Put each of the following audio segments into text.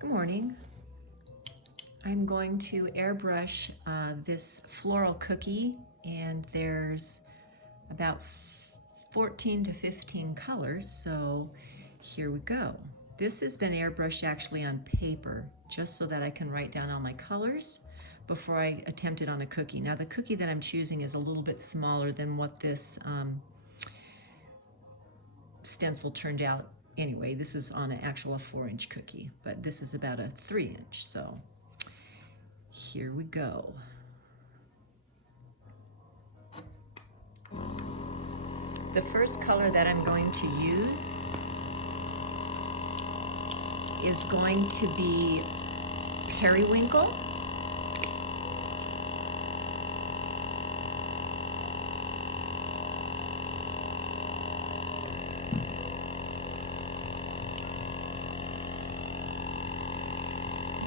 Good morning. I'm going to airbrush this floral cookie, and there's about 14 to 15 colors, so here we go. This has been airbrushed actually on paper, just so that I can write down all my colors before I attempt it on a cookie. Now the cookie that I'm choosing is a little bit smaller than what this stencil turned out. Anyway, this is on an actual 4-inch cookie, but this is about a 3-inch, so here we go. The first color that I'm going to use is going to be Periwinkle.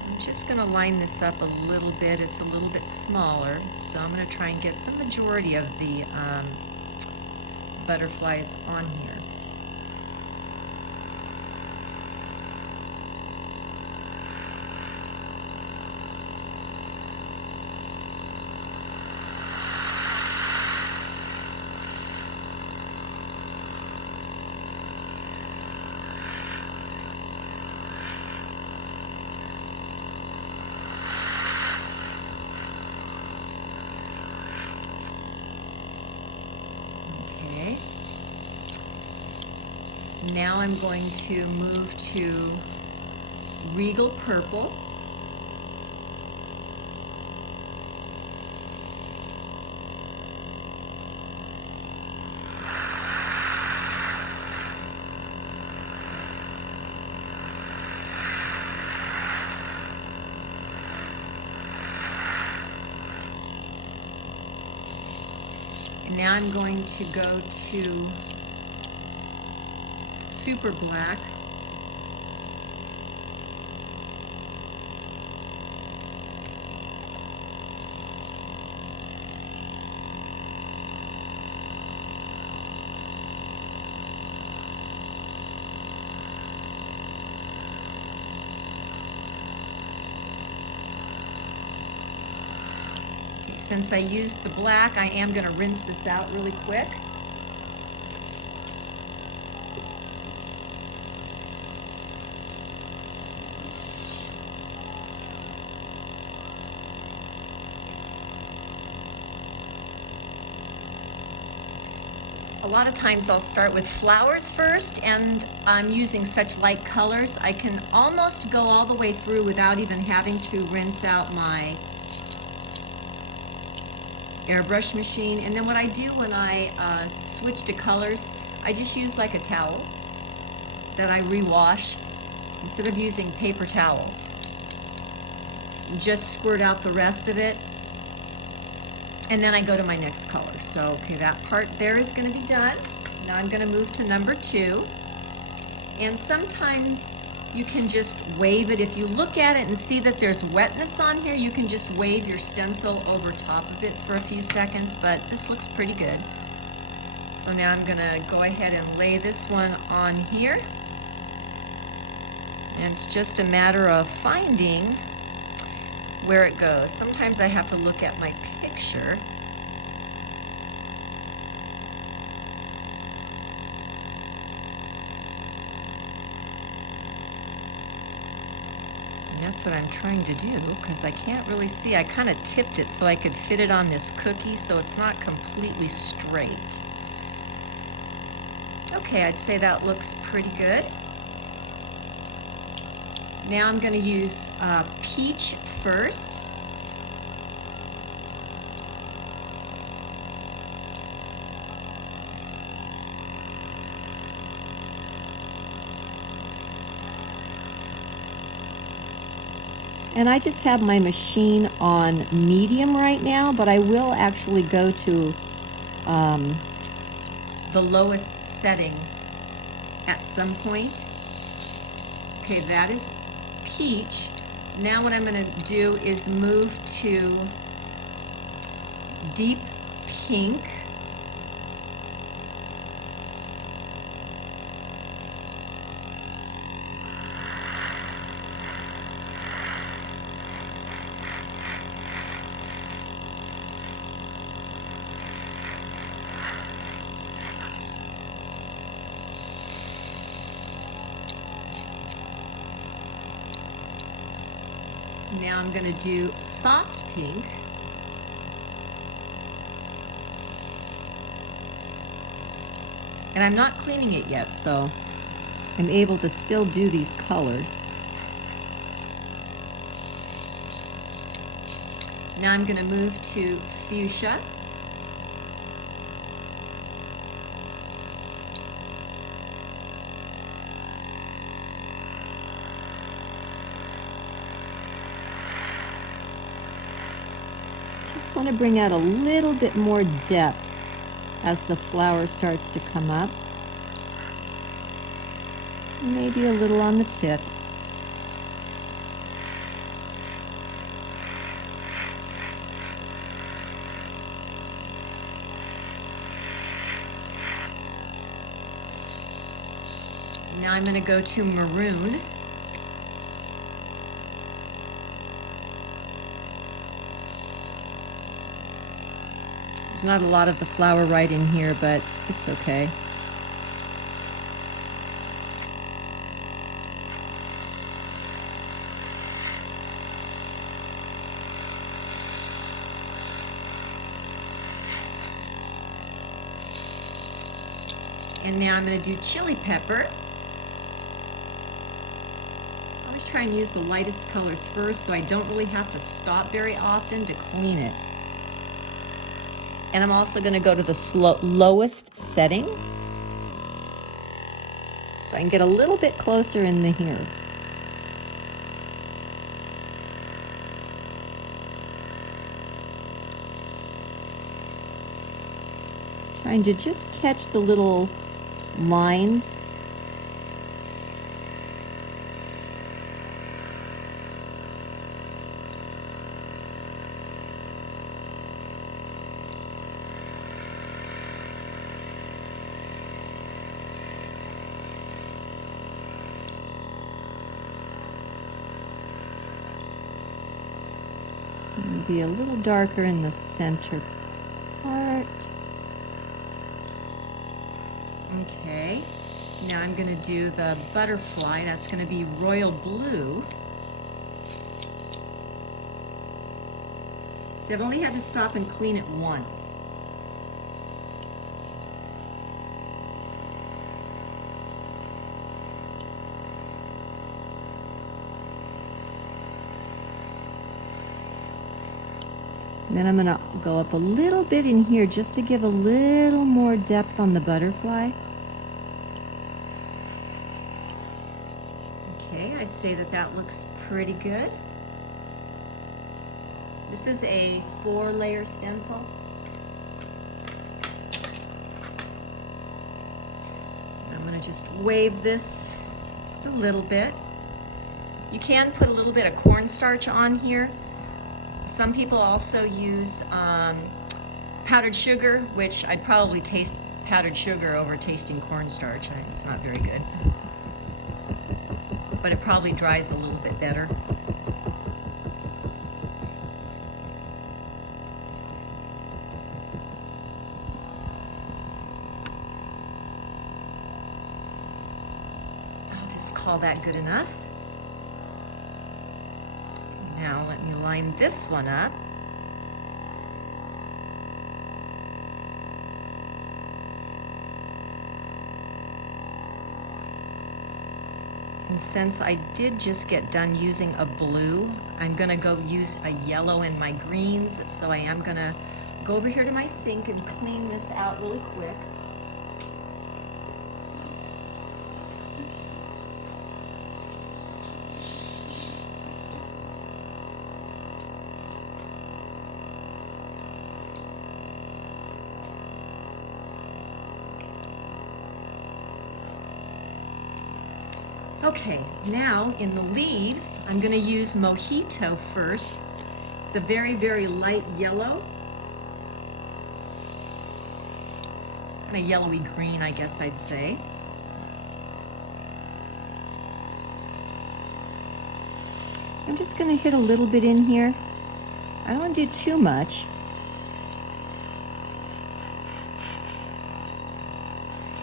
I'm just going to line this up a little bit. It's a little bit smaller, so I'm going to try and get the majority of the butterflies on here. Now I'm going to move to Regal Purple. And now I'm going to go to Super Black. Okay, since I used the black, I am going to rinse this out really quick. A lot of times I'll start with flowers first, and I'm using such light colors I can almost go all the way through without even having to rinse out my airbrush machine. And then what I do when I switch to colors, I just use like a towel that I rewash instead of using paper towels. Just squirt out the rest of it, and then I go to my next color. So, okay, that part there is going to be done. Now I'm going to move to number 2. And sometimes you can just wave it. If you look at it and see that there's wetness on here, you can just wave your stencil over top of it for a few seconds, but this looks pretty good. So now I'm going to go ahead and lay this one on here. And it's just a matter of finding where it goes. Sometimes I have to look at my picture. And that's what I'm trying to do, because I can't really see. I kind of tipped it so I could fit it on this cookie, so it's not completely straight. Okay, I'd say that looks pretty good. Now I'm going to use Peach first. And I just have my machine on medium right now, but I will actually go to the lowest setting at some point. Okay, that is Peach. Now what I'm going to do is move to Deep Pink. Now I'm going to do soft pink. And I'm not cleaning it yet, so I'm able to still do these colors. Now I'm going to move to fuchsia. Just want to bring out a little bit more depth as the flower starts to come up. Maybe a little on the tip. Now I'm going to go to maroon. There's not a lot of the flower right in here, but it's okay. And now I'm going to do chili pepper. I always try and use the lightest colors first so I don't really have to stop very often to clean it. And I'm also going to go to the lowest setting so I can get a little bit closer in the here. Trying to just catch the little lines. Maybe a little darker in the center part. Okay, now I'm going to do the butterfly. That's going to be royal blue. So I've only had to stop and clean it once. And then I'm going to go up a little bit in here just to give a little more depth on the butterfly. Okay, I'd say that that looks pretty good. This is a 4-layer stencil. I'm going to just wave this just a little bit. You can put a little bit of cornstarch on here. Some people also use powdered sugar, which I'd probably taste powdered sugar over tasting cornstarch. It's not very good, but it probably dries a little bit better. I'll just call that good enough. Now let me line this one up. And since I did just get done using a blue, I'm gonna go use a yellow in my greens. So I am gonna go over here to my sink and clean this out really quick. Okay, now in the leaves, I'm going to use Mojito first. It's a very, very light yellow. Kind of yellowy green, I guess I'd say. I'm just going to hit a little bit in here. I don't want to do too much.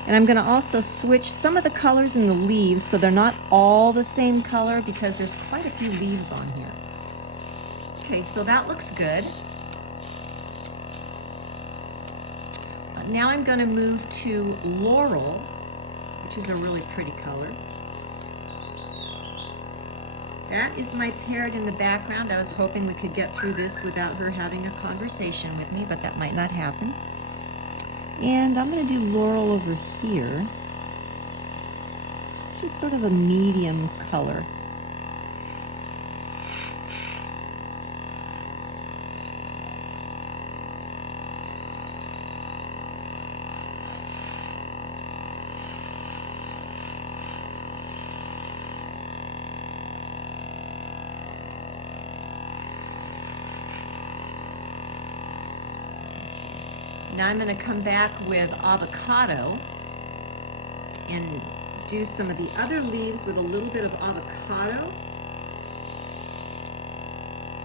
And I'm going to also switch some of the colors in the leaves so they're not all the same color because there's quite a few leaves on here. Okay, so that looks good. Now I'm going to move to Floral, which is a really pretty color. That is my parrot in the background. I was hoping we could get through this without her having a conversation with me, but that might not happen. And I'm going to do Floral over here. It's just sort of a medium color. Now I'm going to come back with avocado and do some of the other leaves with a little bit of avocado,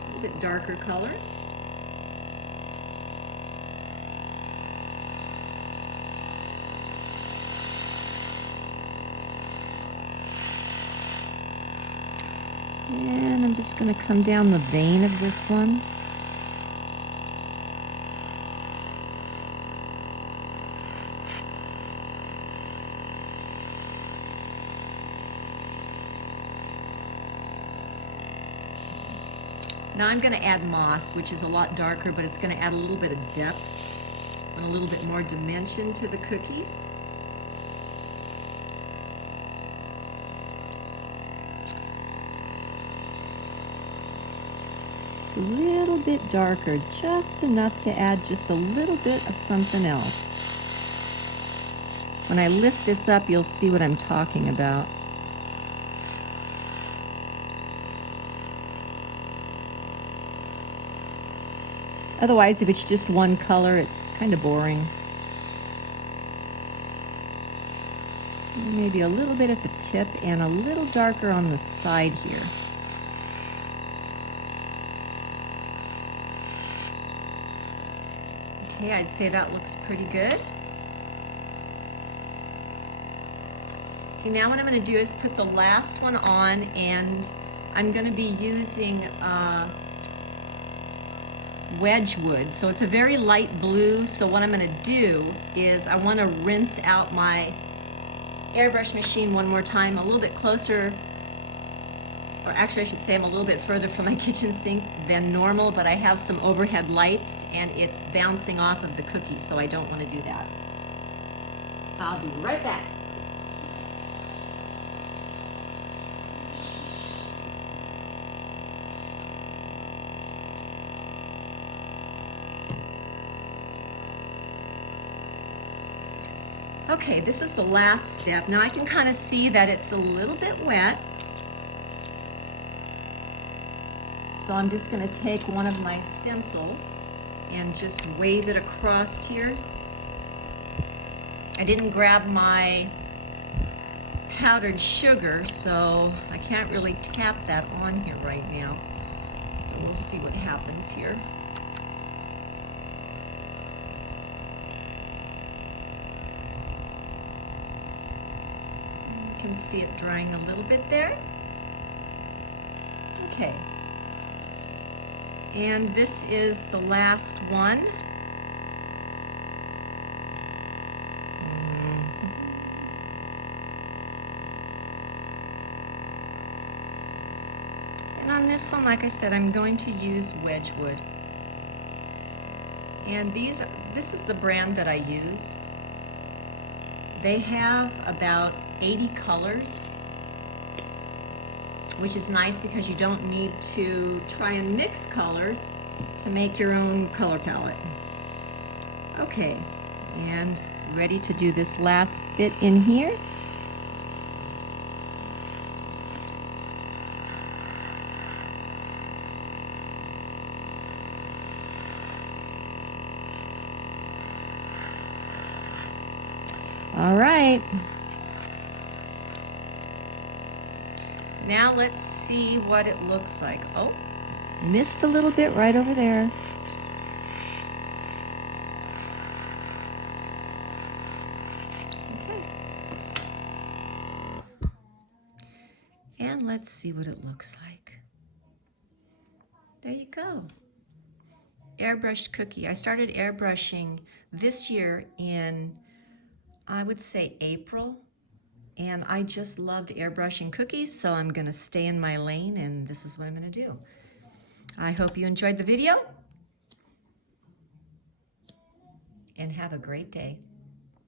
a little bit darker color. And I'm just going to come down the vein of this one. Now I'm going to add moss, which is a lot darker, but it's going to add a little bit of depth and a little bit more dimension to the cookie. A little bit darker, just enough to add just a little bit of something else. When I lift this up, you'll see what I'm talking about. Otherwise, if it's just one color, it's kind of boring. Maybe a little bit at the tip and a little darker on the side here. Okay, I'd say that looks pretty good. Okay, now what I'm going to do is put the last one on, and I'm going to be using Wedgwood. So it's a very light blue. So what I'm going to do is I want to rinse out my airbrush machine one more time, a little bit closer, or actually I should say I'm a little bit further from my kitchen sink than normal, but I have some overhead lights and it's bouncing off of the cookie, so I don't want to do that. I'll be right back. Okay, this is the last step. Now I can kind of see that it's a little bit wet. So I'm just going to take one of my stencils and just wave it across here. I didn't grab my powdered sugar, so I can't really tap that on here right now. So we'll see what happens here. You can see it drying a little bit there. Okay. And this is the last one. And on this one, like I said, I'm going to use Wedgwood. And this is the brand that I use. They have about 80 colors, which is nice because you don't need to try and mix colors to make your own color palette. Okay, and ready to do this last bit in here. All right. Now let's see what it looks like. Oh, missed a little bit right over there. Okay. And let's see what it looks like. There you go. Airbrush cookie. I started airbrushing this year in, I would say, April. And I just loved airbrushing cookies, so I'm going to stay in my lane, and this is what I'm going to do. I hope you enjoyed the video, and have a great day.